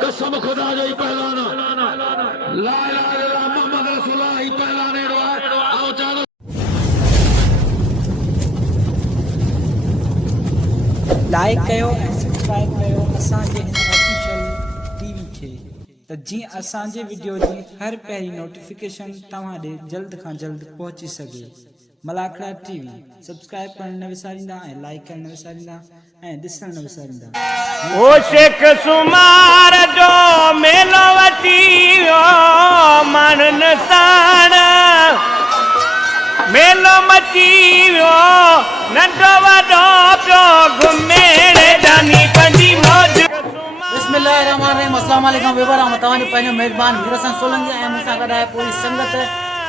कसम खुदा जो ही पहलाना ला इलाहा इल्लल्लाह मुहम्मद रसूलुल्लाह ही पहलाने आओ चलो लाइक कयो ऐं सब्सक्राइब कयो असांजे हिन ऑफिशियल टीवी खे त जीअं असांजे वीडियो जी हर पहिरीं नोटिफिकेशन तव्हां ॾे जल्द खां जल्द पहुची सघे। मलाखड़ा टीवी सब्सक्राइब करण न विसारींदा ऐं लाइक करण न विसारींदा ऐं ॾिसण न विसारींदा। ओ शेख सुमार जो मेलो वठी वियो माण्हुनि साण मेलो मची वियो नंढो वॾो पियो घुमेण जानी पंहिंजी मौज। बिस्मिल्लाहिर्रहमानिर्रहीम। अस्सलाम वालेकुम वेबर हम तवानी पंहिंजो मेज़बान हीरसन सोलंकी ऐं मूंसां गॾु आहे पूरी संगत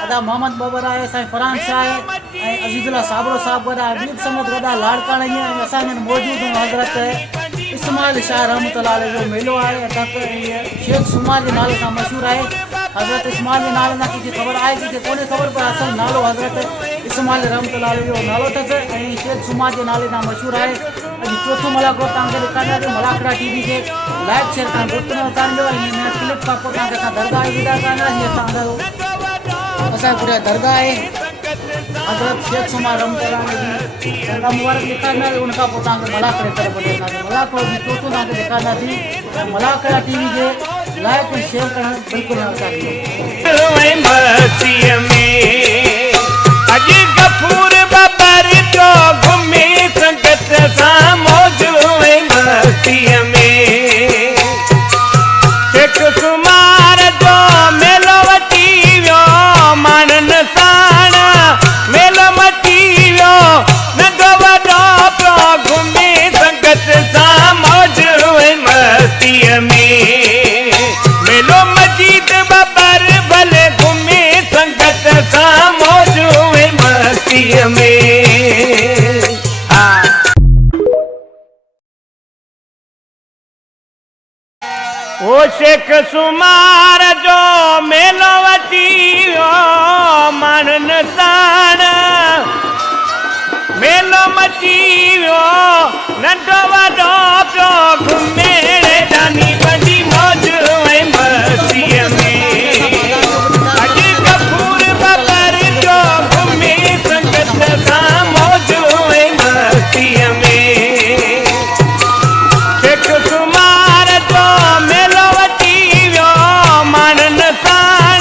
अदा मोहम्मद बबर आहे साईं फरहान शाह आहे ऐं अज़ीज़ुल्लाह साबरो साहब गॾु आहे दिलीप संगत गॾु आहे लाड़काणी ऐं असांजो मौजूदु हज़रत इस्माइल शाह रहमतुल्लाह अलैह जो मेलो आहे। शेख सुमार जे नाले सां मशहूरु आहे। हज़रत इस्माइल जे नाले सां कंहिंखे ख़बर आहे कंहिंखे कोन्हे ख़बर पर असल नालो हज़रत इस्माइल रहमतुल्लाह अलैह जो नालो अथसि ऐं शेख सुमार जे नाले सां मशहूरु आहे। अॼु चोथों मलाखड़ो तव्हांखे ॾेखारींदासीं। मलाखड़ा टीवी खे लाइक शेयर करणु बिल्कुलु न विसारींदो। हिन क्लिप खां पोइ तव्हांखे असां दरगाह जी विदा कराईंदासीं। असांजे पुठियां दरगाह आहे हज़रत शेख सुमार रहमतुल्लाह अलैह जी दरगाह मुबारक ॾेखारींदासीं। उन खां पोइ तव्हांखे मलाखड़े तरफ़ वठी मलाखड़ो बि चोथों तव्हांखे ॾेखारींदासीं। मलाखड़ा टीवी खे लाइक ऐं शेयर करणु बिल्कुलु न विसारींदो। ओ शेख सुमार जो मेलो वठी वियो माण्हुनि साण मेलो मची वियो नंढो वॾो पियो घुमेण जानी पंहिंजी मौज ऐं मस्तीअ में अॼु गफूर बबर जो घुमे संगत सां मौज ऐं मस्तीअ में शेख सुमार जो मेलो वठी वियो माण्हुनि साण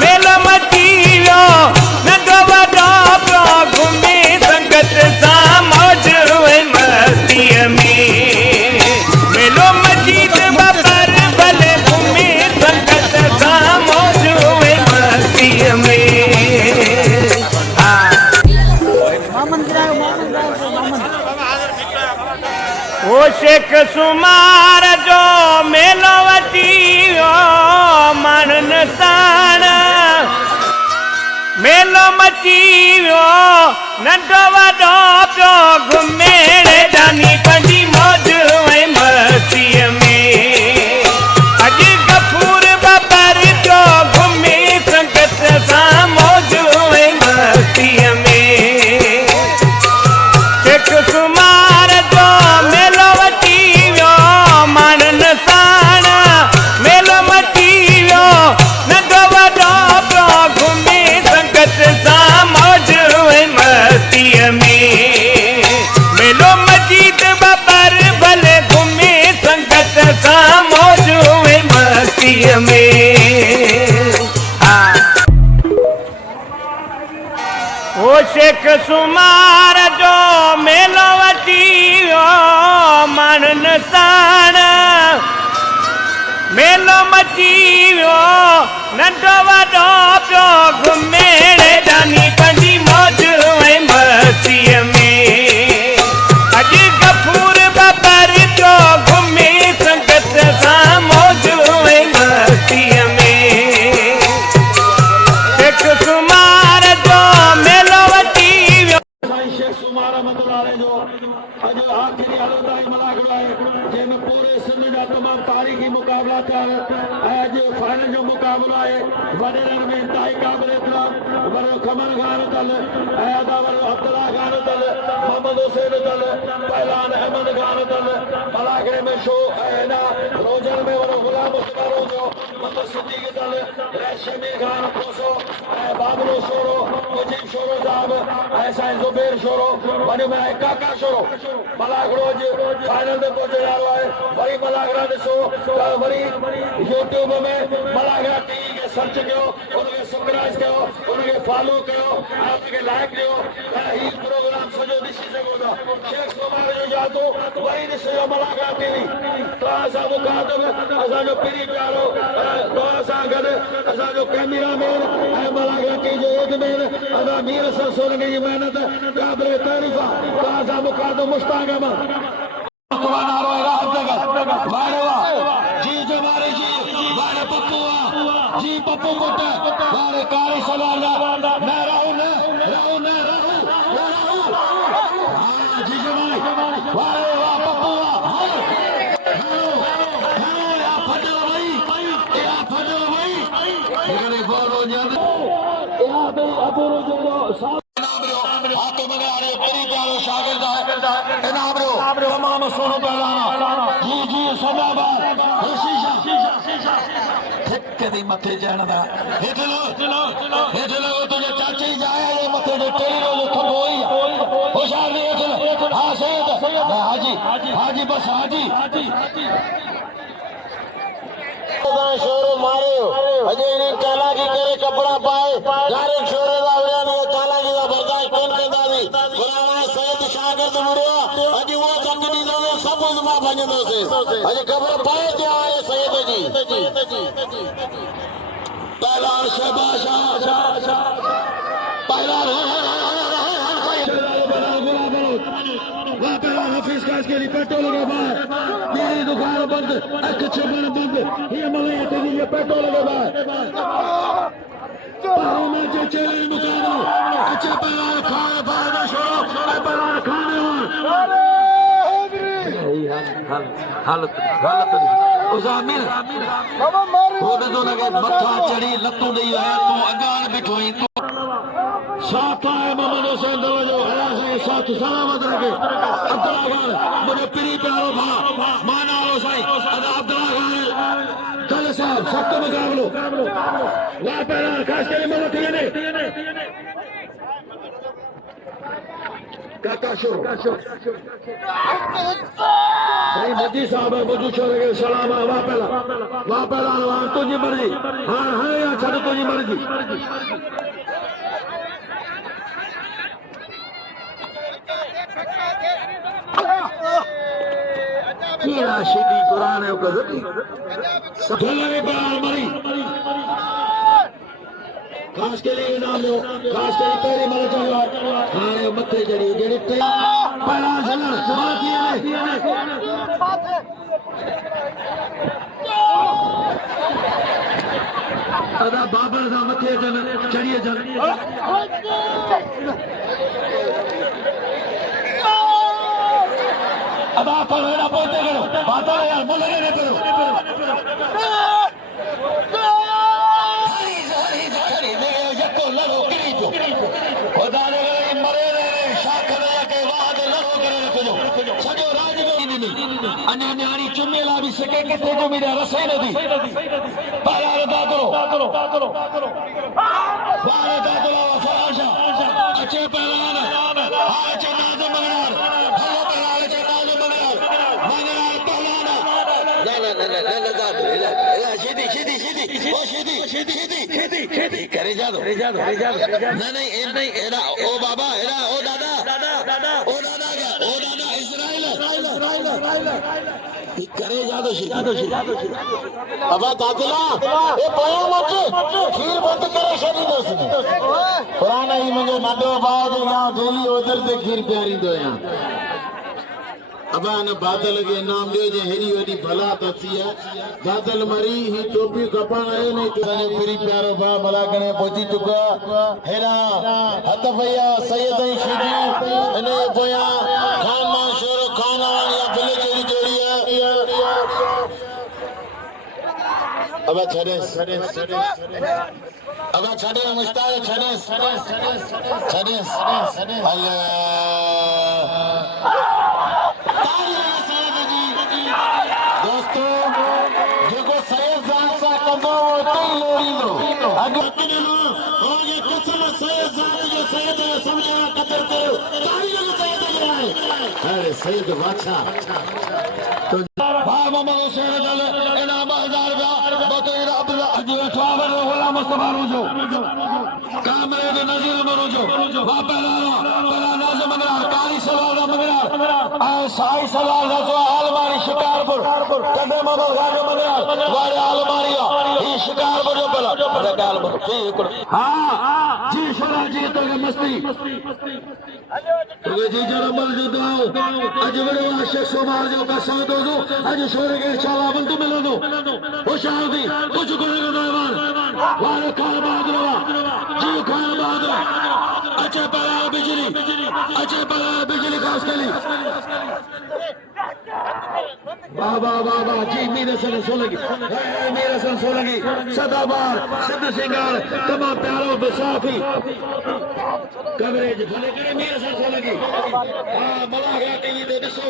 मेलो मची वियो नंढो वॾो पियो घुमे संगत सां मौज ऐं मस्तीअ में मेलो मजीद बबर भले घुमे संगत सां मौज ऐं मस्तीअ में। ओ शेख सुमार जो मेलो वठी वियो माण्हुनि साण मेलो मची वियो नंढो वॾो पियो घुमेण जानी पंहिंजी मौज ऐं मस्तीअ में अॼु गफूर बबर जो घुमे संगत सां मौज ऐं मस्तीअ में शेख सुमार जो मेलो वठी वियो माण्हुनि साण मेलो मची वियो नंढो वॾो पियो घुमे संगत सां मौज ऐं मस्तीअ में मेलो मजीद बबर भले घुमे संगत सां मौज ऐं मस्तीअ में। ओ शेख सुमार जो मेलो वठी वियो माण्हुनि साण मेलो मची वियो नंढो वॾो पियो घुमेण जानी पंहिंजी मौज ऐं मस्तीअ में अॼु गफूर बबर जो घुमे संगत सां मौज ऐं मस्तीअ में शेख सुमार जो मेलो वठी वियो उमार अहमद लाले जो अॼु आख़िरी हलो ताईं मलाकड़ो आहे जंहिंमें पूरे सिंध जा तमामु तारीख़ी मुक़ाबला थिया ऐं अॼु फाइनल जो मुक़ाबलो आहे वॾेरनि में इंतिहाई क़ाबिल इतराम वरो खमन खान अथल ऐं अदा वरो अब्दुल्ला खान अथल मोहम्मद हुसैन अथल पहलवान अहमद खान अथल मलाकड़े में शो ऐं हिन रोजन में वरो गुलाम मुस्तफ़ा रोजो मोहम्मद सिद्दीक़ अथल शमीर खान पोसो ऐं बाबलो शोरो मुजीब शोरो साहब ऐं साईं ज़ुबैर शोरो वॾे में आहे काका शोरो मलाकड़ो अॼु फाइनल में पहुचे वारो आहे वरी मलाकड़ा ॾिसो त वरी यूट्यूब में मलाकड़ा टीवी खे सर्च कयो उनखे सब्सक्राइब कयो उनखे फॉलो कयो ऐं उनखे लाइक ॾियो ऐं हीउ प्रोग्राम सॼो ॾिसी सघो था शेख कुमार जो यादो वरी ॾिसिजो मलाकड़ा टीवी तव्हां सां मुखातिब असांजो पिरी प्यारो तव्हां सां गॾु असांजो कैमरामैन ऐं मलाकड़ा टीवी जो एडमिन अदा मीर हसन सोलंकी जी महिनत क़ाबिल तारीफ़ आहे तव्हां सां मुखातिब मुश्ताक अहमद नारो है राहत जगह वारे वाह जी जमारे जी वारे पप्पू जी पप्पू कोट वारे कारी सलाला मैं रहूं न हां जी जमारे वारे वाह पप्पू या फजल भाई मेरे बोलो जन या बे अबरो जो हाकिम ने आरे परी प्यारो शागिर्द है इनाम रो तमाम सोनो पहलाना जी जी सदाबाद शीशा ठिक मथे चढ़ण दा हेठलो तुझे चाचे जाए मथे जो टेरी रोज थबो ही होशियार नहीं हेठल हां सैयद हाजी बस हाजी शोरो मारियो अजे इन चालाकी करे कपड़ा पाए डायरेक्ट शोरे दा वड़ियानी चालाकी दा बर्दाश्त कोन कंदासी पुराना सैयद शागिर्द मुड़ियो अजे वो जंगली दो सब उजमा बनदो से अजे खबर पाए ते आए सैयद जी पहलवान शहबाज पहलवान हाफिज का इसके लिए पेट्रोल लगे बाहर मेरी दुकान बंद अख छबन बंद ये मलया तेरी ये पेट्रोल लगे बाहर पारो में जो चैलेंज मुकाबला अच्छे पहलवान खान फायदा छोड़ो पहलवान खाने हालत उजामिल वो तो लगे मथा चढ़ी लत्तों दई आया तो अगान बैठो ही तो साथ आए मोहम्मद हुसैन दवा जो हला से साथ सलामत रखे अब्दुल्ला खान मुझे पिरी प्यारो भा माना लो साईं अदा अब्दुल्ला खान चल साहब सख्त मुकाबलो ला पहलवान खास के लिए मदद ने काका शो भाई मजी साहब मजू छोरे के सलाम वाह पहलवान वाह तुझी मर्जी हां या छड़ तुझी मर्जी राशिदी कुरान है कजती सफलने पर मरी खास के लिए इनाम लो खास के लिए पहली मर चलो हां मथे जड़ी जेड़ी पहला चलण बाकी है अदा बाबर दा मथे जन चढ़िए जन अदा पर ना पहुंचे करो बात यार बोल रहे करो यको लड़ो गिरी जो खुदा ने मरे रहे शाख के बाद लड़ो करे रखो सजो राज में अन्य न्याणी चुमेला भी सके किथे जो मेरा रसे नदी पायार दा करो बारे दा करो फराशा अच्छे पहलवान आज नाज़ मंगनार हेलो पहलवान चे नाज़ मंगनार पहलवान ना सीधी ओ सीधी करे जा दो नहीं एरा ओ बाबा एरा ओ दादा इजराइल करे जा दो अबा दादला ए पयो मत खीर बंद करे छडी दस पुराना ही मुझे नंढो भाउ जो या डेली उधर से खीर प्यारी दो या अब न बादल के नाम दियो जे हेरी वडी भला तसी है बादल मरी ही टोपी कपान आयो नहीं तो ने पूरी प्यारो भा भला करे पहुंची चुका हेरा हत भैया सैयद शिजी ने पोया खान माशोर खान वाली बिल जोड़ी जोड़ी है अब छड़े अब छड़े मुश्ताक छड़े अल्लाह दोस्तों जेको सैयद ज़ात सां कंदो उते ई लोड़ींदो अॻु ॾिनो आगे कसम सैयद ज़ात जो सैयद समझो क़दर करो तारीख़ सैयद जो आहे अरे सैयद बादशाह तो भाई मोहम्मद हुसैन दल इनाम 1000 रुपया बतौर अब्दुल्ला अजी अठवावर गुलाम मुस्तफा रोजो कामरेद नजीर रोजो बापला पला नाज़म मगरार कारी सलाल मगरार आ साई सलाल रसो अलमारी शिकारपुर कदे मोहम्मद गाजो मगरार वारे अलमारिया ही शिकारपुर जो पला गाल पर हां जी शरा जी तो मस्ती तो जी जरा मल जो दाओ अज बड़ो आशिक समाज जो का सौदो दो अज छोरे के इंशाल्लाह बल तो मिलो दो होशियार दी कुछ कोने को दरबार वारे खान बहादुर जी खान बहादुर अच्छे पला बिजली खास कली वाह वाह वाह वाह जी मेरे सन सोलगी सदाबार सिद्ध सिंगार तमाम प्यारो बेसाफी कवरेज भले करे मेरे सन सोलगी हां मलागा टीवी ते ॾिसो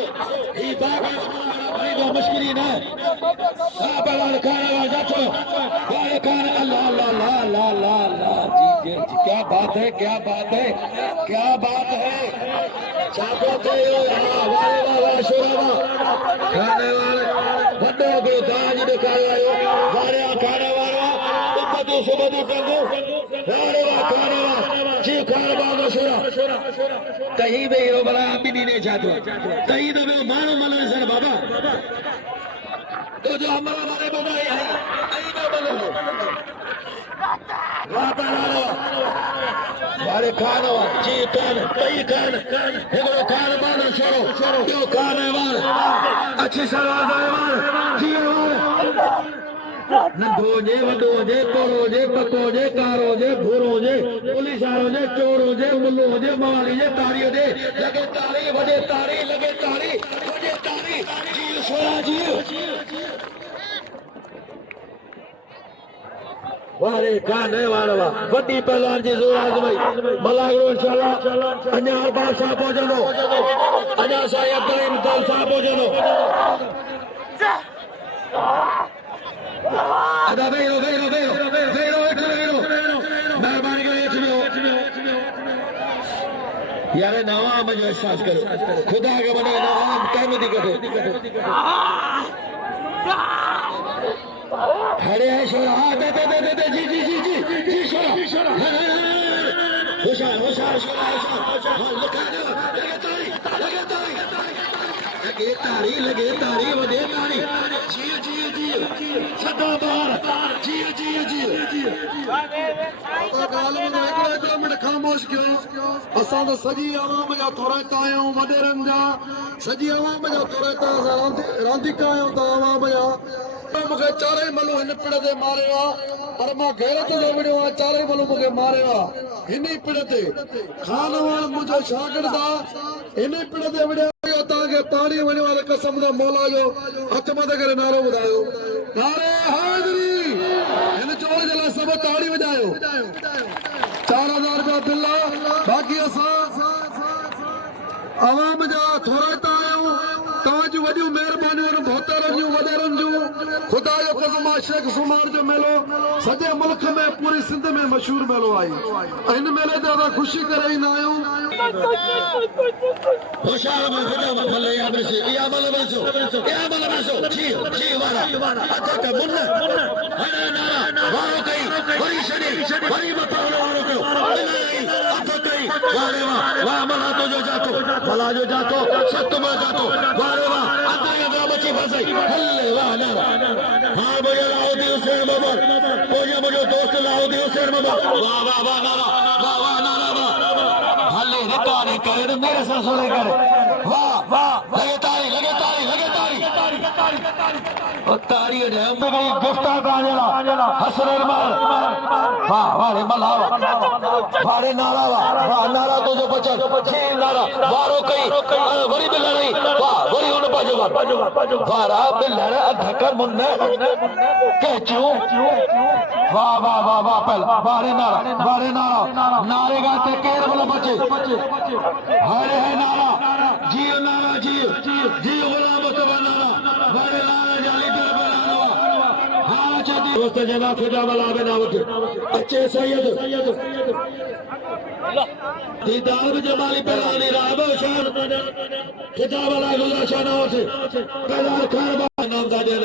ही बागा भाई वो मुश्किल ही ना हां बलाल खान जाचो वाले खान अल्लाह अल्लाह ला ला ला ला जी क्या बात है छापो थे हां वाले वाला शोरा खाने वाले वड्डो को ताज दिखायो वारे खाने वाला उम्मतो सुबदो कंगो वारे खाने वाला जी खाने वाला शोरा कहीं भी हीरो बना भी नहीं चाहतो कहीं तो मानो मलन सर बाबा तो जो हमारा मारे बनाई है कहीं में बनो वारे खानो जी कान कई कान एगो कान बांध छोड़ो क्यों कान है वार अच्छी सलाह है वार जी वार नंढो जे वडो जे कोरो जे पको जे कारो जे भूरो जे पुलिस वारो जे चोरो जे मुल्लो जे माली जे तारी जे लगे तारी वडे तारी लगे तारी वडे तारी जी छोरा जी वारे खाने वाला वड्डी पहलवान जी जोर आजमाई मलागरो इंशाल्लाह अञा बादशाह पहुंचंदो अञा साईं अब्दुल दल साहब पहुंचंदो अदा वेरो मेहरबानी करे अचो यार नवाम जो एहसास करो खुदा के बने नवाम टाइम दी कटे खड़े हैं शोरा दे जी शोरा होशियार शोरा लगे तारी वदे तारी जी सदाबार जी गाल में एक मिनट खामोश क्यों असां तो सजी आवाम जा तुरत आयो वडेरन जा सजी आवाम जा तुरत रांदिका आयो त आवाम जा मुखे चारे मलू हिन पिड़ ते मारियो पर मां गैरत जो विड़ियो आ चारे मलू मुखे मारियो हिन पिड़ ते खानवान मुंहिंजो शागिर्द आ हिन पिड़ ते विड़ियो ताके पाणी वणियो वाले कसम दा मौला जो हथ मथे करे नारो ॿुधायो नारे हाज़री हिन चोर जे लाइ सभु ताड़ी वॼायो 4000 रुपया बिल बाक़ी असां आवाम जा थोराइता आहियूं तव्हांजी वॾियूं महिरबानियूं मोहतरम जूं वॾेरनि जूं खुदा जो कसम शेख सुमार जो मेलो सॼे मुल्क में पूरी सिंध में मशहूर मेलो आहे हिन मेले ते असां ख़ुशी करे ईंदा आहियूं होशियार भले याद रखिए या मल बसो जी वारा अटक मुन हने नारा वारो कई वरी शनी वरी बताओ वारो कयो अटक कई वारे वाह मला तो जो जातो भला जो जातो सत में जातो वारे वाह अदे का बची फसई हल्ले वाह नारा हां मुझे लाउदी हुसैन बाबा मुझे दोस्त लाउदी हुसैन बाबा वाह नारा वाह नारा हल्ले रिकार्ड करे मेरे साथ सुने करे वाह लगे तारी और ताड़ी है गिफ्टा गाजला हसन अरमान वाह वारे मलावा वारे नारा वाह नारा तो जो बचन छे नारा वारो कई वरी बिल नहीं वाह वरी उन बाजू वारा बिल धक्कर मुन्ने कहचू वाह वाह वाह वाह पहला वारे नारा नारे गाते केर बोला बचे हरे है नारा जियो नारा जियो गुलाम मुस्तफा नारा वारे नारा जाली कर बलावा हां चदी दोस्त जना फिदा वाला बना उठ अच्छे सैयद दीदार में जमाली पहलानी राबो शान फिदा वाला गुला शाना उठ पहला खान नाम दादे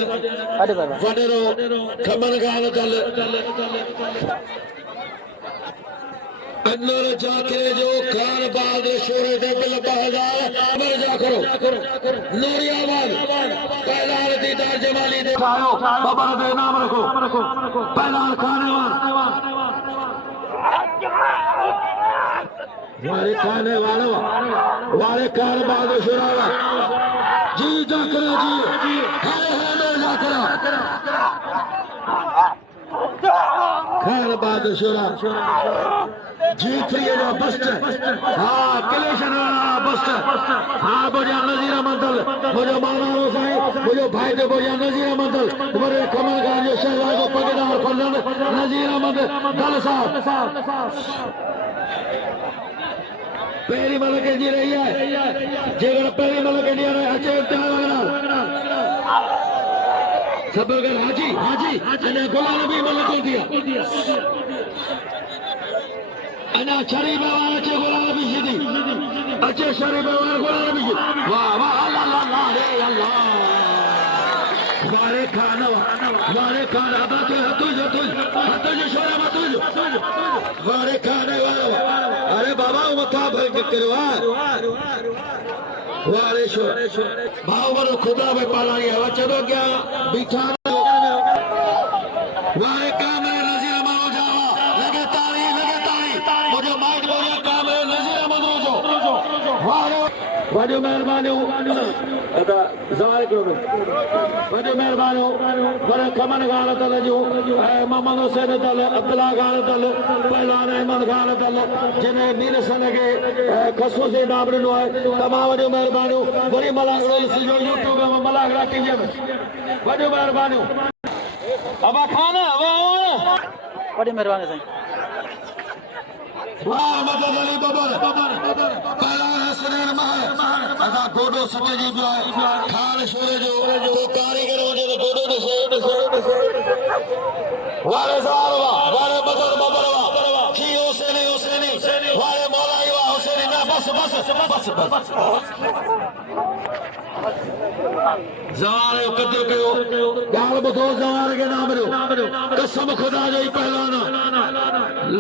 वडरो खमन गाल चल अन्नर जाकरे जो खान बाद शोरे दे बिल बहजार अमर जा करो नूरी आवाज पहला दीदार जमाली दे खाओ बाबा दे नाम रखो पहला खाने वाले खान बाद शोरा जी जाकरे जी हरे जाकरा खान बाद शोरा जीत रही है बस्ट हाँ कलेशन बस्ट हाँ बोझा नजीरा मंदल मुझे माना साईं मुझे भाई दे बोझा नजीरा मंदल मेरे कमल का जो शहजाद को पगेदार फलन नजीरा मंदल दल साहब पहली मलक जी रही है जेकर पहली मलक नहीं रहे अच्छे लगना सब अगर हाजी अने गुलाम नबी मलक दिया अना शरीफ वाला चे गुलाम नबी जी अच्छे शरीफ वाला गुलाम नबी वाह वाह अल्लाह रे अल्लाह वारे खाना अब तुझ शोरा मत तुझ वारे खाने वाला अरे बाबा मथा भर के करवा वारे शोर भाव बरो खुदा में पाला गया चलो क्या बिठा वारे काम नजीर मारो जावा लगे ताली मुझे माइक बोलिया काम नजीर मनो जो वारे वजो मेहरबानी अदा सवाल करो वजो मेहरबानी वर कमन गान तल जो मोहम्मद हुसैन तल अब्दुल्ला गान तल पहलवान अहमद गान तल जिन्हें मीर सन के खसूसी नाम ॾिनो आहे तमामु वॾियूं महिरबानियूं वरी मलागड़ो ॾिसिजो यूट्यूब में मलागड़ा कीजिए वॾियूं महिरबानियूं अबा खान बड़ी मेहरबानी साईं वाह मदद अली बबर पहला हसन महर अदा गोडो सटे जी खान शोरे जो तो कारीगर हुजे तो गोडो ॾिसे वारे ज़ारवा वारे मदद बबर वा की हुसैनी वारे मौलाई वा हुसैनी ना बस ज़वार जो कदर कयो गाल ॿुधो ज़वार के नाम जो कसम खुदा जो ही पहलवान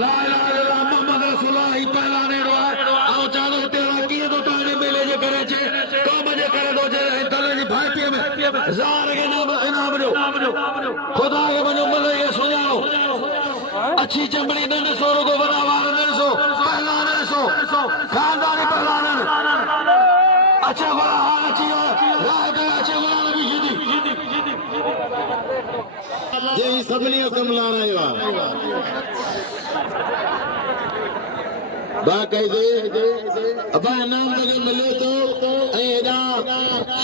ला इलाहा इल्लल्लाह मोहम्मद रसूलुल्लाह ही पहलवान एड़ो आहे ऐं चालो तेरा कीअं तो ताणे मेले जे करे छे कौम जे करे तो जे तले जी भाईतीअ में ज़वार के नाम इनाम जो खुदा के वञो मल ये सुञाणो अच्छी चमड़ी न ॾिसो रुगो वॾा वार न ॾिसो पहलवान ॾिसो खानदानी पहलवान अच्छा बड़ा हाल अच्छी है अच्छे बड़ा नबी यही सबनी कम ला रहे हो बाकायदे अब इनाम अगर मिले तो एदा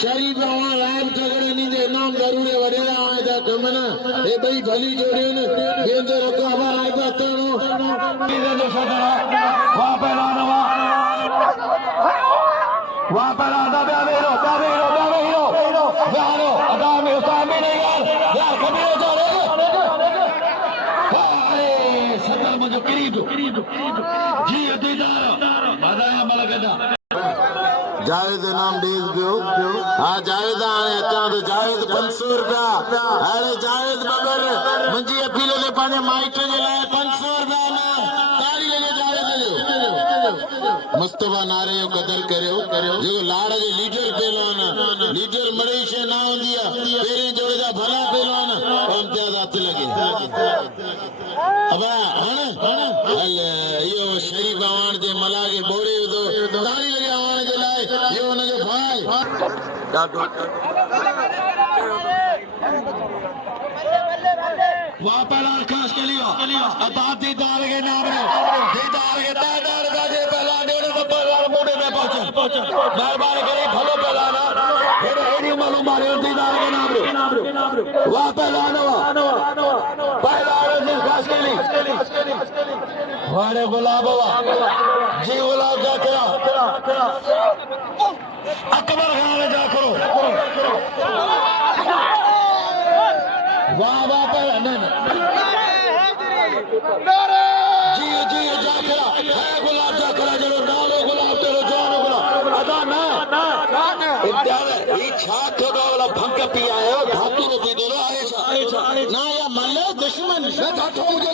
शरीफ वहां लाइव झगड़े नी दे इनाम जरूर वडेरा एदा कमना ए भाई भली जोड़ियन गेंदे रखो अब आए बतनो जो सदरा वहां पे लानवा वहां पर आधा ब्यावेरो अदा में उस्ताद में नहीं यार कभी हो अरे सदर मुझे करीब जी दीदार बधाया मलगदा जावेद नाम डेज पियो हाँ जावेद हाणे अचां तो जावेद 500 रुपया अरे जावेद बगर मुंहिंजी अपील ले पंहिंजे माइट जे लाइ 500 रुपया में ताड़ी लगे जावेद मुस्तफा नारे जो कदर करियो जो लाड़ जे लीडर पहलवान लीडर मड़ी शे ना हुंदी आहे पहिरें जोड़े जा भला पहलवान इम्तियाज हथ लगे अब हल इहो शरीफ आवान जे मला के बोड़े तो ताड़ी लगे आवान जे लाइ ये उनजो भाई वहाँ पहला खास के लिए अता दीदार के नाम रे दीदार के दादार दादे पहला डेढ़ तो पहला मोटे में पहुंचे मेहरबानी करी भलो पहला ना ये मालूम मारे दीदार के नाम रे वहाँ पहला पहला जिस खास के लिए हमारे गुलाब जी गुलाब जा करा अकबर खान जा करो वाह वाह पहला जी जी जाकरा है गुलाब जाकरा जरो नालो गुलाब तेरो जानो गुलाब अदा ना इम्तियान ई छा थोड़ा वाला भंग पी आयो धातु ने दी दोलो आए ना या मल्ले दुश्मन से धातु मुझे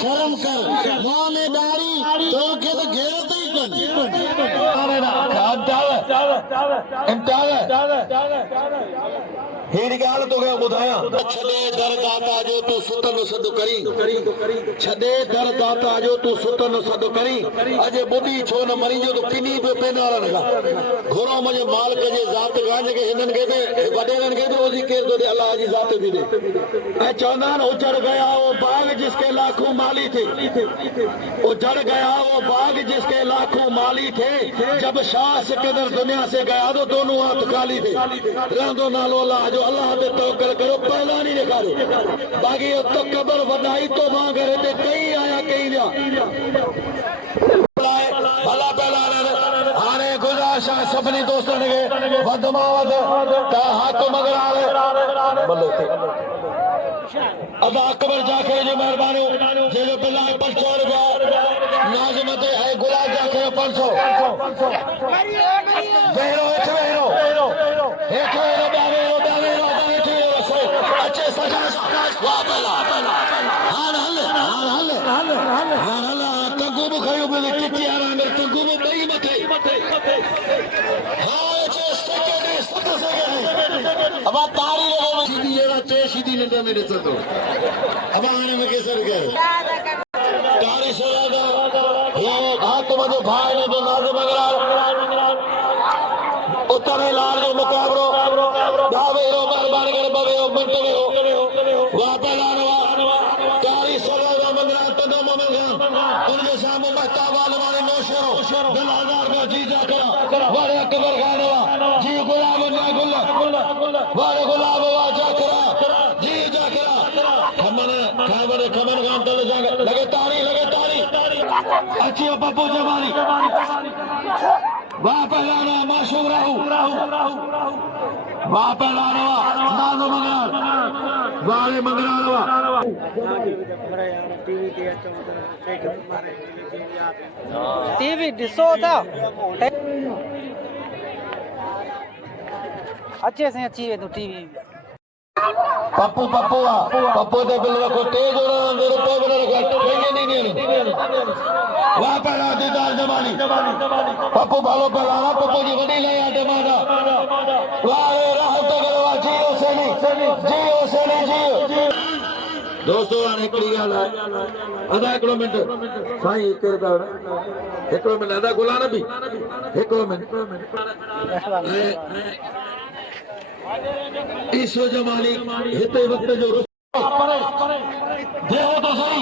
शर्म कर मुंह में दाढ़ी तो के तो घेरते ही कोन अरे ना इम्तियान हेड़ी गाल तो गया बुधाया छदे दर दाता जो तू सुतन सद करी छदे दर दाता जो तू सुतन सद करी अजे बुधी छो न मरी जो तो किनी पे पेनारा लगा घोरो मुझे माल के जे जात गांज के हिनन के दे वडेरन के दे ओजी के दे अल्लाह जी जात भी दे ए चौनान उजड़ गया वो बाग जिसके लाखों माली थे उजड़ गया वो बाग जिसके लाखों माली थे जब शाह सिकंदर दुनिया से गया तो दोनों हाथ खाली थे रांदो नालो अल्लाह अल्लाह पे तवक्कल करो पहला नहीं निकालो बाकी तो कबर वदाई तो मां करे ते कई आया कई जा भला पहला हाने गुजारिश है सभनी दोस्तों ने वधमावध ता हक मगराले अब अकबर जाके जो मेहरबानी जे जो बिल्ला 500 रुपया नाज़मत है गुलाब जाके 500 वेरो अच्छे सजा वाह पहला हां हल तंगू बुखायो बोले टिटी आ रहा मेरे तंगू में नहीं मथे हां अच्छे सेकंड अब तारी लगे सीधी जरा चे सीधी नंदा मेरे तो अब आने में कैसे गए तारी सजा ये हाथ मुझे भाई ने जो नाज़ मगरार उत्तरे लाल जो मुकाबरो दावे रो मेहरबानी करे बवे हो मंटवे हो वाह पहला तारी सजा मंगरा तदम मंगरा उनके सामने महताबाल वाले नौशरो बिलादार में जी जा करा वाले अकबर खानवा जी गुलाब जा गुल्ला वाले गुलाब वा जा करा जी जा करा खमन गाम तले जा लगे तारी अच्छी पप्पू जवानी वाह पहला माशूम राहू वाह पहला नानो मंगरा वाले मंगरा टीवी ॾिसो था अच्छे से अची वेंदो टीवी पप्पू दे बिल रखो तेज हो दे रुपए बिल रखो नहीं वाह पहला दीदार जमानी पप्पू भालो पहला पप्पू जी वडी ले आटे मादा वारे राहत करवा जियो से नहीं दोस्तों आने एकड़ी गाल है आधा एकड़ो मिनट साईं करदा एकड़ो मिनट आधा गुलाम भी एकड़ो मिनट ईशो जमाली हिते वक्त जो देहो तो सही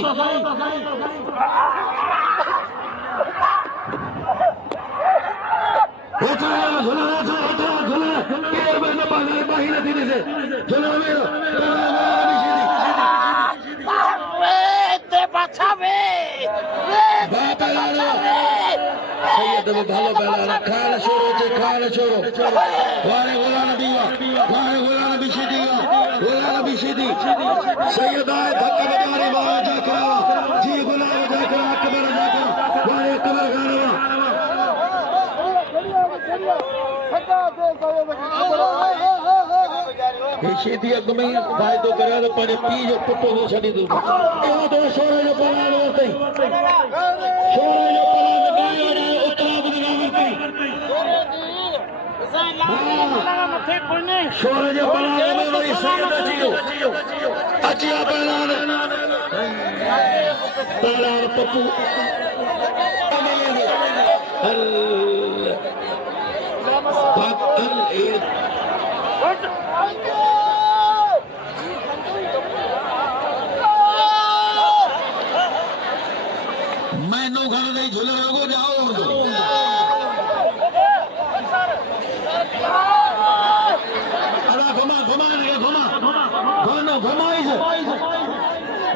भालो पहला खाल छोरो वारे गुलाम भी सीधी सैयदा धक्का बजारी वाला जाकरा जी गुलाम जाकरा अकबर जाकरा वारे अकबर खानवा ये सीधी अग में फायदो करे तो पर पी जो पुटो जो छडी दो ए तो छोरो जो पलान वरते छोरो जो पलान गायो ने उतरा बदनाम कई छोरो जो पलान में वरी सैयदा जियो अचिया पलान पप्पू मैनू घर नहीं झूले लोगो जाओ अरे घुमा घुमा घुमा घुमा घुमाई से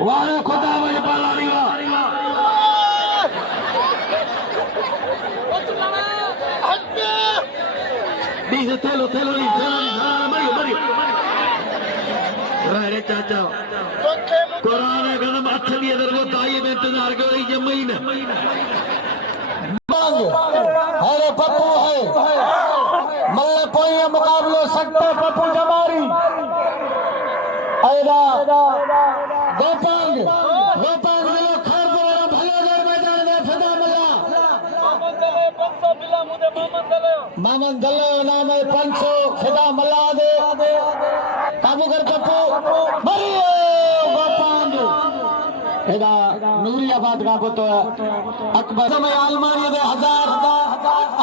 वाले खुदा मुझे पाला नहीं dice telo Mario अरे चाचा कुरान है कदम अच्छा भी अगर वो ताई में इंतजार कर रही जम्मई ने अरे पप्पू है मल्ले पोया मुकाबलो सकते पप्पू जमारी आएगा गोपांग गोपांग दिलो खैर दो भले जोर मैदान में फदा मल्ला मामन दले नाम है 500 फदा मल्ला दे काबू कर पप्पू मरियो गोपांग एदा नूरियाबाद का पुत्र अकबर समय आलमारी दे 1000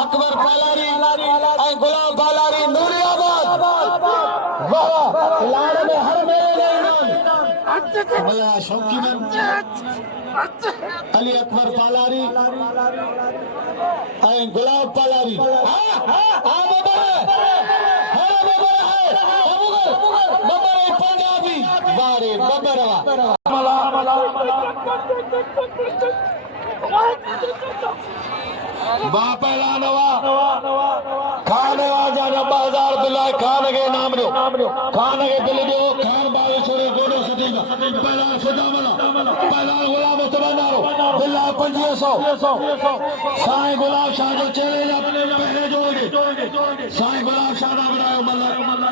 अकबर पालारी आई गुलाम पालारी नूरियाबाद वाह लाड़ में हर मेरे इनाम भला शौकीन अली अकबर पालारी आई गुलाम पालारी पंजाबी बारे बबरवा बापेला नवा खाने वाजा 90,000 बिलाय खान के नाम रो खान के दिल जो खान बावे छोरे गोडो सदीगा पहला फदामला पहला गुलाम मुस्तफादारो बिलाय 2500 साईं गुलाम शाह जो चले जा पहले जोगे साईं गुलाम शाह ना बनायो मल्ला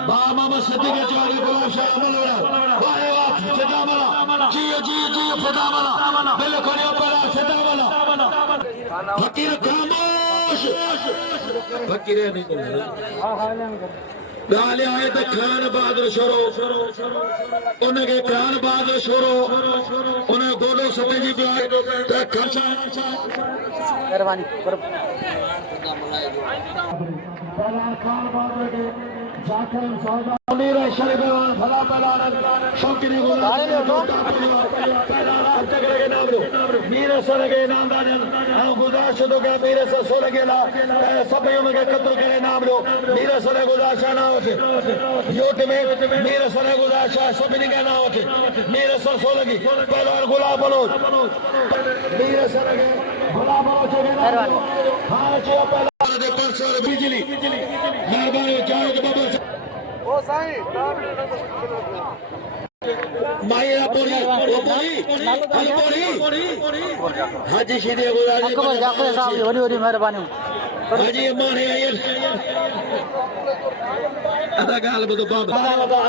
बा मोहम्मद सदीक के जोगे गुलाम शाह अमल हो वाहे वाह फदामला जी फदामला बिल खोने पहला फदामला फकीर खामोश फकीर नहीं गाले आए तो खान बहादुर छोरो उनके खान बहादुर छोरो उन्हें गोलो सते जी मेहरबानी बिजली मेहरबानी माया पोरी हाजी श्री अकबर जाफर साहब जी वरी मेहरबानी हाजी अम्माने अदा गाल बदो बाब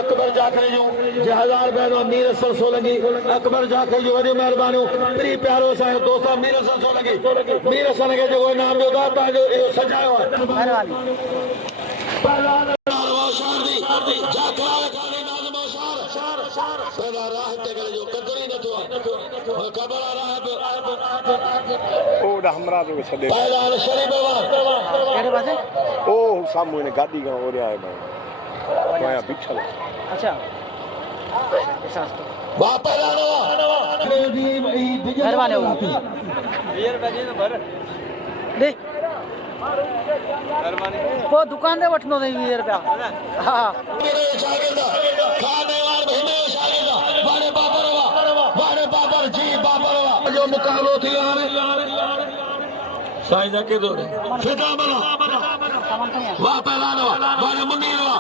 अकबर जाखरे जो 1000 रुपया मीर असल सोलंगी अकबर जाखरे जो वरी मेहरबानी प्री प्यारो साहब दोस्त मीर असल सोलंगी मीर असल के जो नाम जो दाता जो सजायो मेहरबानी पहला राह तगले जो कदरी न तो कबरा राह ओड़ा हमरा जो छदे पहला शरीफ केड़े पासे ओ सामू ने गाड़ी का ओरे आए भाई माया बिछल अच्छा एहसास तो वापस आनो मेहरबानी होगी दे वो दुकान दे वठनो नहीं 20 रुपया हां मेरे शागिर्द खाने वाले भीमे शागिर्द वाले बाबर जी बाबरवा जो मुकाबलो थी यार साईं के दो फिदा बना वाह पहलानो वाले मुनीरवा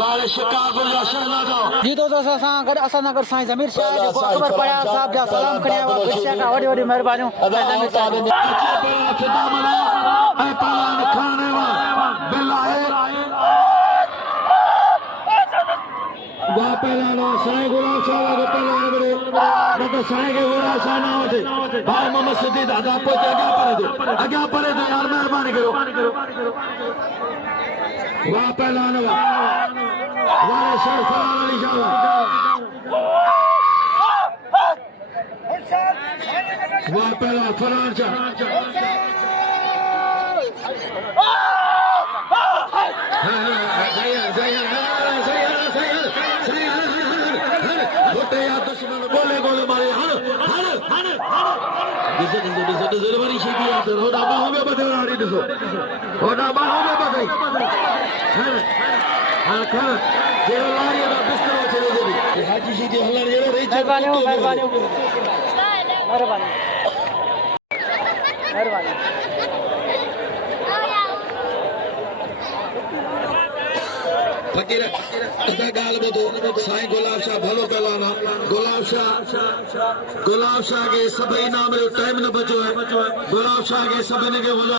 वाले शिकारपुर जा शहनाजा जी तो असा गड असा नगर साईं जमीर शाह जो अकबर पया साहब जा सलाम खड़िया वा बिरशा का वडी मेहरबानी जमीर शाह फिदा बना ऐ पहलान खाने वाला बिल्लाह वाह पहलानो साईं गुलाम शाह के पहलान बरे तो साईं के गुलाम शाह ना होते भाई मोहम्मद सदीद आजा पहुंचे आगे परे दो यार मेहरबानी करो वाह पहलान वाले शेर फरान अली शाह वाह पहला फरान शाह ज़रूरी शीदी आहे त होॾा बाहु में ॿधो हाणे ॾिसो होॾा बाहु में ॿधई खण हाणे खण जहिड़ो लारीअ जो बिस्तरो छॾे जॾहिं हाजी शीदी हलण जहिड़ो रही फकीर अदा ॻाल्हि ॿुधो साईं गुलाब शाह भलो पहलवान आहे गुलाब शाह खे सभई इनाम जो टाइम न बचो आहे गुलाब शाह खे सभिनी खे वञो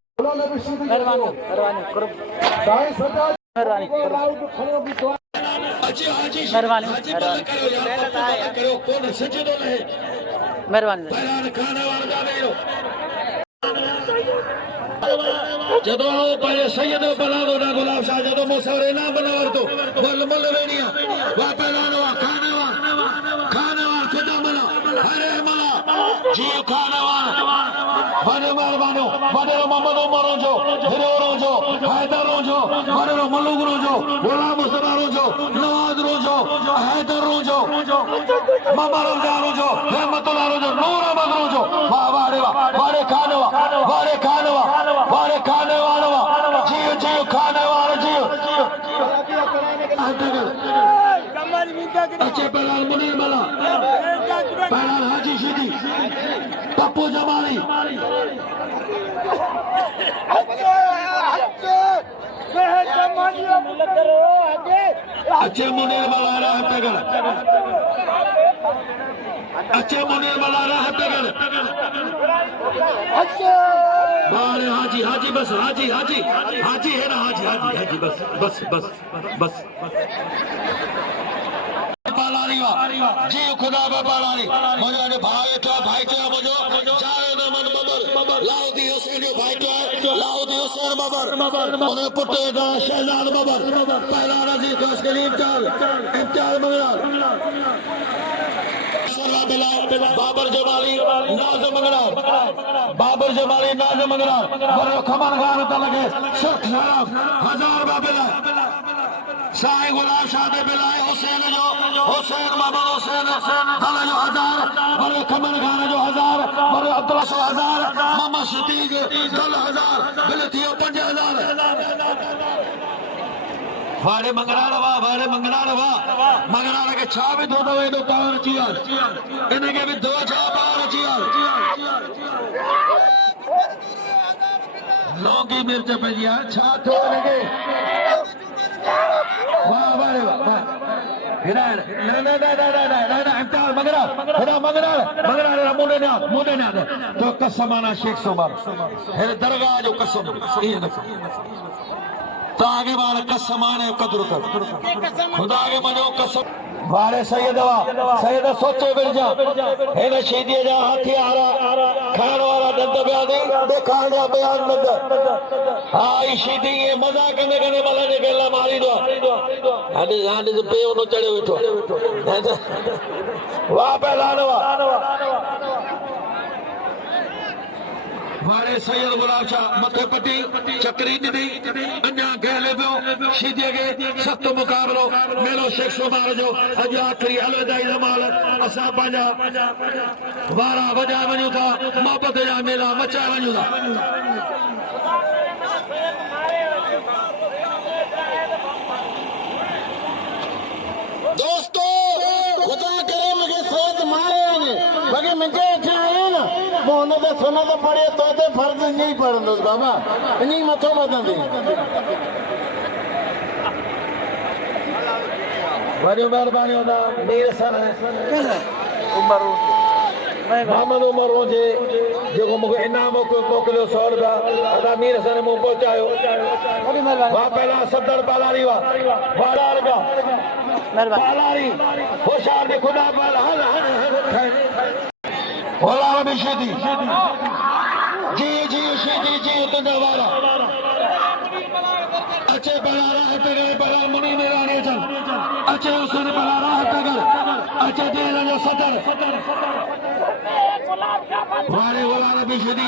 अचे हाजी हाजी बंदि करियो यार बंदि करियो कोन सिज थो लहे पहलवान खाने वाला जाने जदों पहले सैयद बलादो ना गुलाब शाह जदों मुसवरे ना बनावर तो मुल मुल वेणिया वा पहलवान वा खाने वाला खुदा मला अरे मला जी खाने वाला बने मेहरबानो बने मोहम्मद उमर जो हिरो जो हैदर जो बने मलूक जो गुलाम मुस्तफा जो नवाज जो हैदर जो मामा रमजान जो रहमतुल्लाह जो नूर अहमद जो वाह वारे खाने वाला जियो जियो खाने वाला जियो अच्छे पहलान मुनीर मला पहलान हाजी शीदी पप्पू जमाली अच्छे मुनीर मला रहा तगड़ अच्छे मुनीर मला रहा तगड़ बारे हाजी हाजी बस हाजी है ना हाजी बस पालानी वा जी खुदा बे पालानी मुझे भाई तो भाई तो मुझे जाए न मन बबर लाउदी हुसैन जो भाई तो लाउदी हुसैन बबर उन्हें पुटे दा शहजाद बबर पहला रजी को उसके लिए इम्तियाज मंगला बाबर जमाली नाज़ मंगला बरो खमन खान त लगे सुख शराफ 1000 बाबेला साईं गुलाब शाह दे बिलाए हुसैन मोहम्मद हुसैन हल जो 1000 बरो खमन खान जो 1000 बरो अब्दुल्ला 1000 मोहम्मद सिद्दीक 1000 बिल थियो 5000 वारे मंगराड़ के छा भी दो एडो पावर चिया इनके भी दो छा पावर चिया लौंगी मिर्च पजिया छा थो इनके वाह वारे वाह हिरान ना इम्तिहान मंगराड़ मुंडे ने तो कसमाना शेख सोमर हे दरगाह जो कसम ये न तागे वाला कसम आने कदर कर खुदा के मनो कसम वारे सैयद सोचे बिरजा हे न शीदी जा हथियारा खान वाला दंद बयानी देखाण जा बयान नंद हाई शीदी ये मजा कने वाला ने गेला मारी दो हाडे पे नो चढ़े बैठो वाह पहलान वारे सैयद गुलाब शाह मथे पटी चक्री दी अन्या गहले पियो शीदीअ खे सख्त मुक़ाबिलो मेलो शेख सोमार जो अॼु आख़िरी अलविदाई जमाल असां पंहिंजा वारा वॼाए वञूं था मोहबत जा मेला मचाए वञूं था दोस्तों खुदा करे मुझे सेहत मारे बाकी मुझे अच्छा है ना मोहन दे सुन तो पढ़े तो फर्ज नहीं पढ़ंदो बाबा इन्हीं मथो बदंदी बड़ी मेहरबानी होना मीर सर उमर मोहम्मद उमर जे जेको मूंखे इनाम मोकिलियो 100 रुपया अदा मीर सर मूं पहुचायो वाह पहला सदर पालारी वाह 12 रुपया पालारी होशियार भी खुदा पर हल होला भी शीदी जी शीदी जी तुंहिंजा वारा अच्छे पहला राह तगड़े पहला मुनी मेरानी चल अच्छे हुसैन पहला राह तगड़ अच्छे दिल जो सदर वारे गुलाब भी शीदी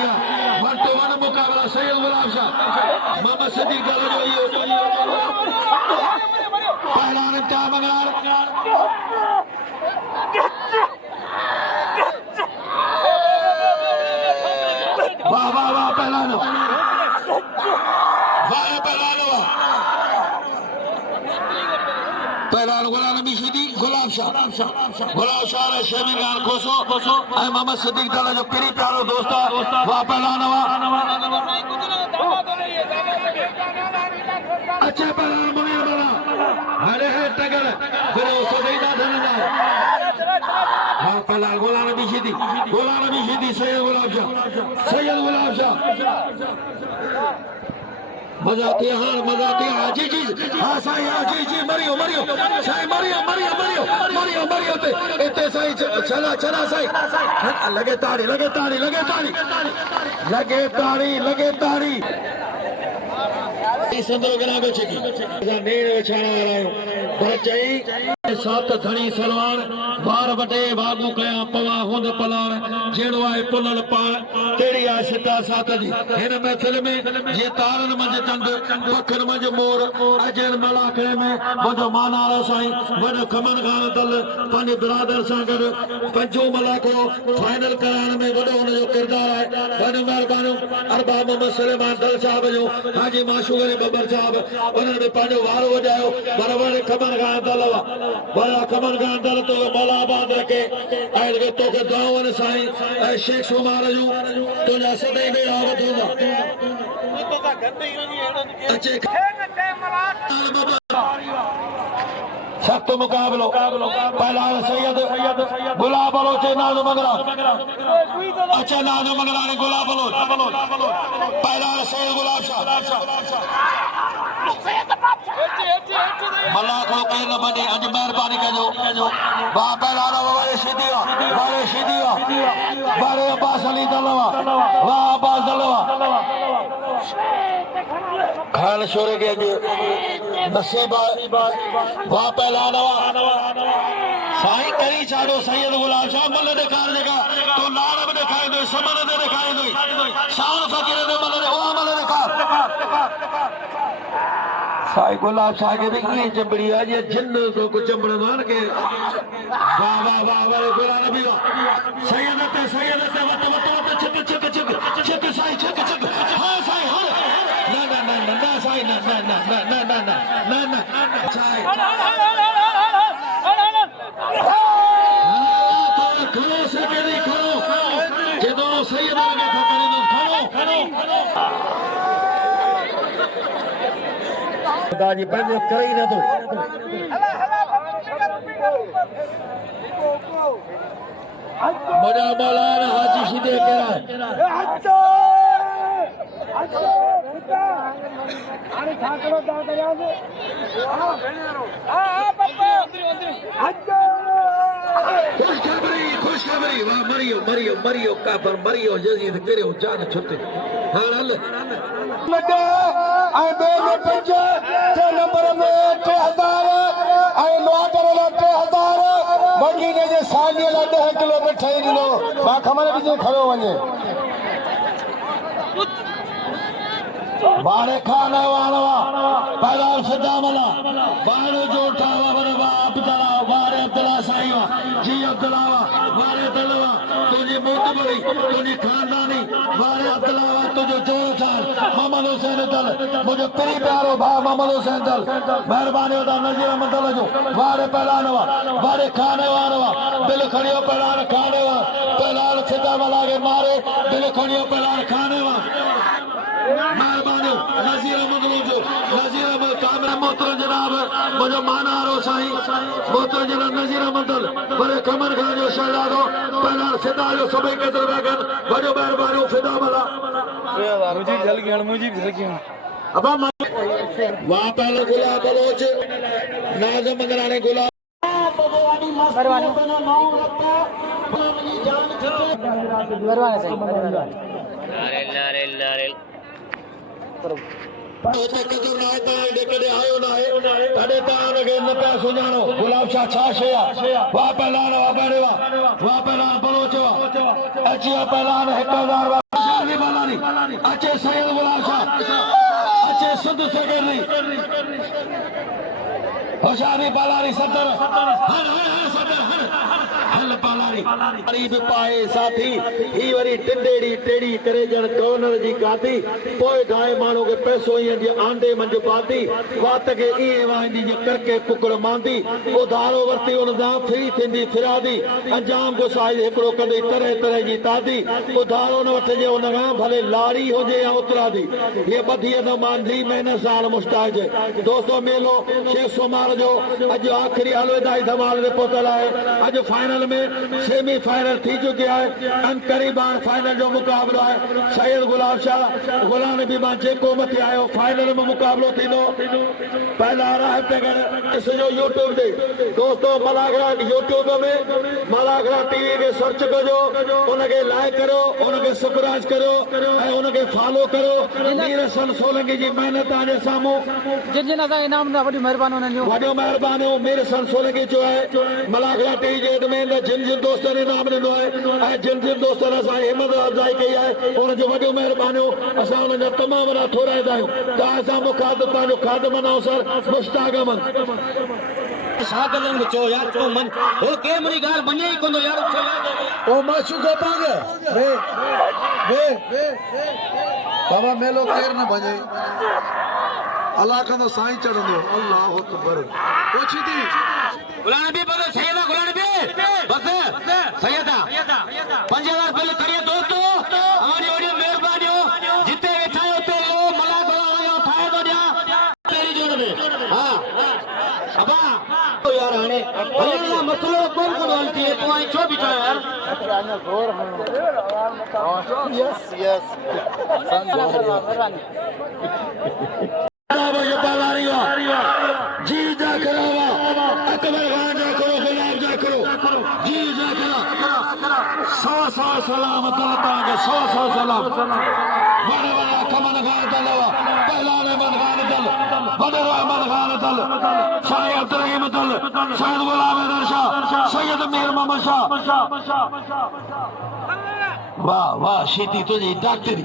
वन टू वन मुकाबला सैयद गुलाब शाह मोहम्मद सिद्दीक जो पहला इम्तिहान मंगराड़ पहला गुलाम नबी शिदी गुलाब शाह ने शेमिंगान खोसो ऐ मोहम्मद सिद्दीक दादा जो पिरी प्यारो दोस्ता वा पहला नवा अच्छे पहला मुनीर बना हरे है टगर फिर उसको देना धनना हाँ पहला गुलाम नबी शिदी सैयद गुलाब शाह मजाती हाँ जी हाँ साई हाँ जी मरियो साई मरियो ते इतने साई चला साई लगे ताड़ी संदर गना को चकी नेड़ छाना आयो बचाई सात धणी सलवान बार बटे बागू कया पवा हुंद पलाण जेड़ो आए पुलल पाण तेड़ी आ सिता सात जी हिन महफिल में जे तारन मंज चंद पखन मंज मोर अजन मलाकड़े में मुंहिंजो मानारो साईं वॾो खमन खान दल पंहिंजे बिरादर सां गॾु पंजो मलाको फाइनल कराइण में वॾो हुनजो किरदारु आहे वॾो महिरबानी अरबाब मोहम्मद सलेमान दल साहब जो हाजी माशूक अली बबर साहब उन्हनि बि पंहिंजो वारो वॼायो पर वॾे खमन खान दल हुआ बड़ा कमन खान दल तो मौलाबाद रखे ऐं तोखे दुआउनि साईं ऐं शेख सुमार जूं तुंहिंजा सदाईं बेड़ा वधूंदा अचे सख्त मुकाबलो पहला सैयद गुलाब बलोच नाज़ मंगरा अच्छा नाज़ मंगरा ने गुलाब बलोच पहला सैयद गुलाब शाह मल्ला को केर न बने अज मेहरबानी कजो वाह पहला वारे शिदिया वारे अब्बास अली दलवा वाह अब्बास दलवा खान शोरे के नसीब वाह पहला नवा साईं करी छाड़ो सैयद गुलाब शाह मल दिखार जगह तो लारब दिखाए दो समन दे दिखाए दो शान फकीर दे मल दिखार साई गुलाब शाह के भी ये चंबड़ी आज ये जिन्न को कुछ चंबड़न के वाह वारे गुलाब नबी सैयद ते वत छिक साई छिक हां साई हां ना साई ना साई खड़ो से केरी खड़ो जदों सैयद के ठकरे दो खड़ो दाजी पंहिंजो करे ई नथो मुंहिंजा मौलाना हाजी शिदे कहिड़ा खुशखबरी वाह मरियो काबर मरियो जज़ीद करियो जान छुटे हां हल लगे ऐं बे में 5 टे नंबर में 3000 ऐं लोहागर ला 3000 महीने जे सालीअ ला 10 किलो मिठाई ॾिनो मां खमण ॾिजे खड़ो वञे बारे खाने वाला पहला सिद्धामला बारे जोटा वर बाप दला बारे अब्दुल्ला साईं जी अब्दुल्ला बारे दलवा तुझे मोतबरी तुझे खानदानी बारे अब्दुल्ला तुझे जोर चाल मोहम्मद हुसैन दल मुझे प्री प्यारो भा मोहम्मद हुसैन दल मेहरबानी होता नजीर अहमद दल जो बारे पहलानवा बारे खाने वाला दिल खड़ियो पहलान खाने वा पहलान सिद्धामला के मारे दिल खड़ियो पहलान खाने वा मेहरबानी नजीर अहमद कामिल मोहतरम जनाब मुझे मानारो साईं मोहतरम जनाब नजीर अहमद बड़े कमर खान जो शहजादो पहला फिदा जो सभी के दरबार बड़ो मेहरबानी फिदा वाला मुझे अब वहां पहले गुलाब बलोच नाज़ मंगराने गुलाब गुलाब शाह छा शे वाह पहलान वाह बड़े वाह पहलान बलोच अची पहलान 1000 अचे सैयद गुलाब शाह अचे सिंध सेक्रेटरी होशियारी पालारी सदर हर सदर हल पालारी गरीब पाए साथी ही वरी टिंडेड़ी टेड़ी करे जन कॉर्नर जी गाती पोए ढाए मानो के पैसो ये जी आंडे मंज पाती वात के ई वांदी जे करके कुकड़ मांदी उधारो वरती उन दा फ्री थिंदी फिरादी अंजाम को साई एकड़ो कदे तरह तरह जी तादी उधारो न वठ जे उन गा भले लाड़ी हो जे या उतरा दी ये बधिया न मांदी मैंने साल मुश्ताक जे दोस्तों मेलो शेख सोमार जो अज आखिरी अलविदाई धमाल में पहुंचल है अज फाइनल में सेमीफाइनल थी चुके है करीबान फाइनल जो मुकाबलो है सैयद गुलाब शाह गुलाम नबी मां जेको मथे आयो फाइनल में मुकाबलो थींदो पहला रहा है पेगर सजो यूट्यूब दे दोस्तों मलागरा यूट्यूब में मलागरा टीवी के सर्च कजो उनके लाइक करो उनके सब्सक्राइब करो ऐं उनके फॉलो करो मीर सन सोलंकी जी मेहनत आने सामू जिन जिन असां इनाम ॾिना वॾी महिरबानी उन्हनि जूं वॾो महिरबानी हो मीर सन सोलंकी जो है मलागरा टीवी जे एडमिन जिन जिन दोस्तनि ने इनाम ॾिनो आहे ऐं जिन जिन दोस्तनि असां हिम्मत अफ़ज़ाई कई आहे उनजो वॾो महिरबानी हो असां उनजा तमामु वॾा थोराईंदा आहियूं त असां मुखाद तव्हांजो खाद मनाओ सर मुश्ताकमन शागिर्दनि खे चओ यार तूं मन हो के मुंहिंजी ॻाल्हि मञे ई कोन यार ओ माशू गोपांग वे बाबा मेलो केर न भॼे अल्लाह कंदो साईं चढ़ंदो अल्लाह अकबर पूछी थी गुलाम नबी बस सैयदा गुलाम नबी बस सैयदा 5000 बिल करिए दोस्तों हमारी बड़ी मेहरबानी हो जिते बैठा हो ते लो मला गुलाम ठाए दो दिया तेरी जोड़ में हां अबा तो यार हाने भले मसलो कौन कौन हलती है तू आई छो बिचारो यार यस जी जा करावा अकबर खान जा करो गुलाब जा करो जी जा करो 100 सलाम के 100 सलाम बड़े बड़ा कमन खान दलवा पहला ने मन खान दल बड़े मन खान दल शाह अब्दुल दल सैयद गुलाम शाह सैयद मीर मोहम्मद शाह वाह वाह शीती तुझी डॉक्टरी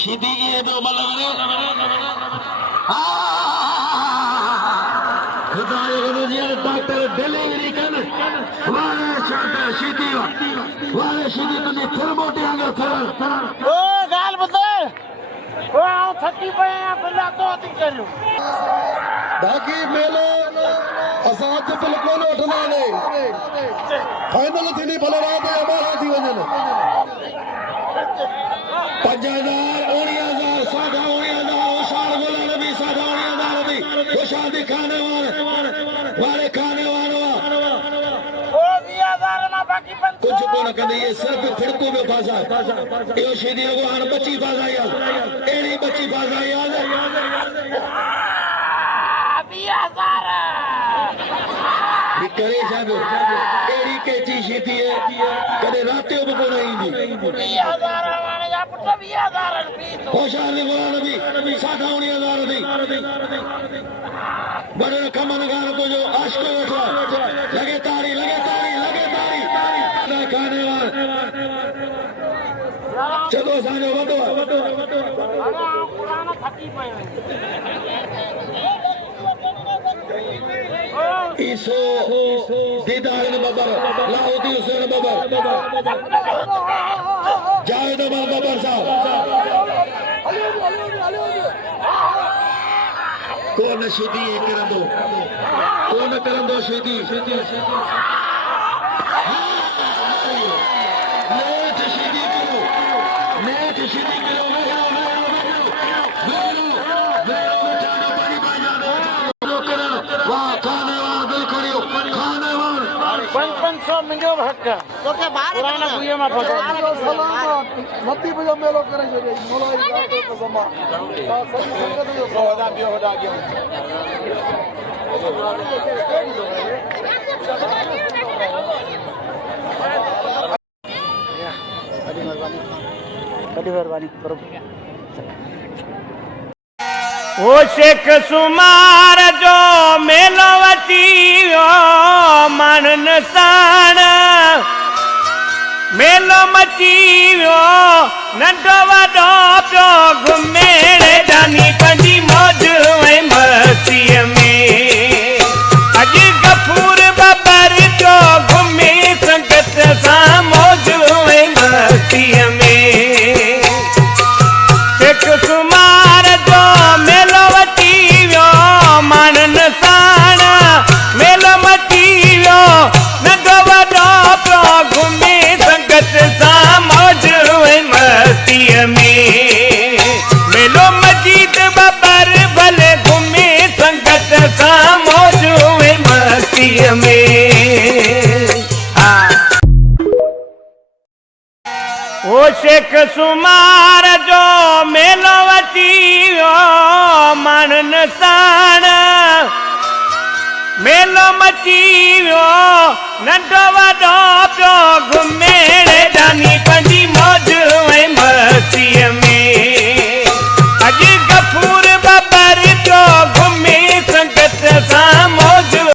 शीती की तो डॉक्टर डिलीवरी कर वाले शाटा शीती वाले शीती तुझी फिर मोटे आगे फिर ओ गाल बता ओ आऊं थकी पया बिल्ला तो थी करू बाकी मेलो असां अॼु बिल्कुलु वठंदा ने फाइनल थींदी भले राति जो 12 थी वञनि 5000 19,000 साढा 19,000 होशियार गुलाम नबी साढा 19,000 भी होशियार दिखाने वाले खाने वालों ओ 20,000 ना बाकी कुछ को न कंदे ये सिर्फ फिरकू में फासा है यो शीदी को हां बच्ची फासा यार एड़ी बच्ची फासा यार 20,000 करे जाबो एड़ी केची शीती है कदे रात को को नहीं दी 20,000 वाले जा पुट 20,000 भी तो होशियार गुलाम नबी साढा 19,000 दी बड़े कमन गान को जो आशिक उठा लगे तारी खाने वाले चलो साजो वडो पुराना थकी पयो ईसो दीदार बबर लाहौती हुसैन बबर जावेद अमर बबर साहब कौन शीदी कौन करंदो शीदी नेट शीदी करो वाह खाने वाला दिल करियो खाने वाला 500 मिलियो हक तो के बाहर पुराना बुए में फसो सलाम नती बजा मेलो करे जो मोलाई का तो जमा सही संगत जो होदा बियो होदा गयो बड़ी मेहरबानी करो ओ शेख सुमार जो मेलो वची वियो मन नसान मेलो मची वियो नंढो वॾो पियो घुमेड़ जानी पंहिंजी मौज ऐं मस्तीअ में ओ शेख सुमार जो मेलो अची वियो माण्हुनि साण मेलो मची वियो नंढो वॾो पियो घुमेड़ जानी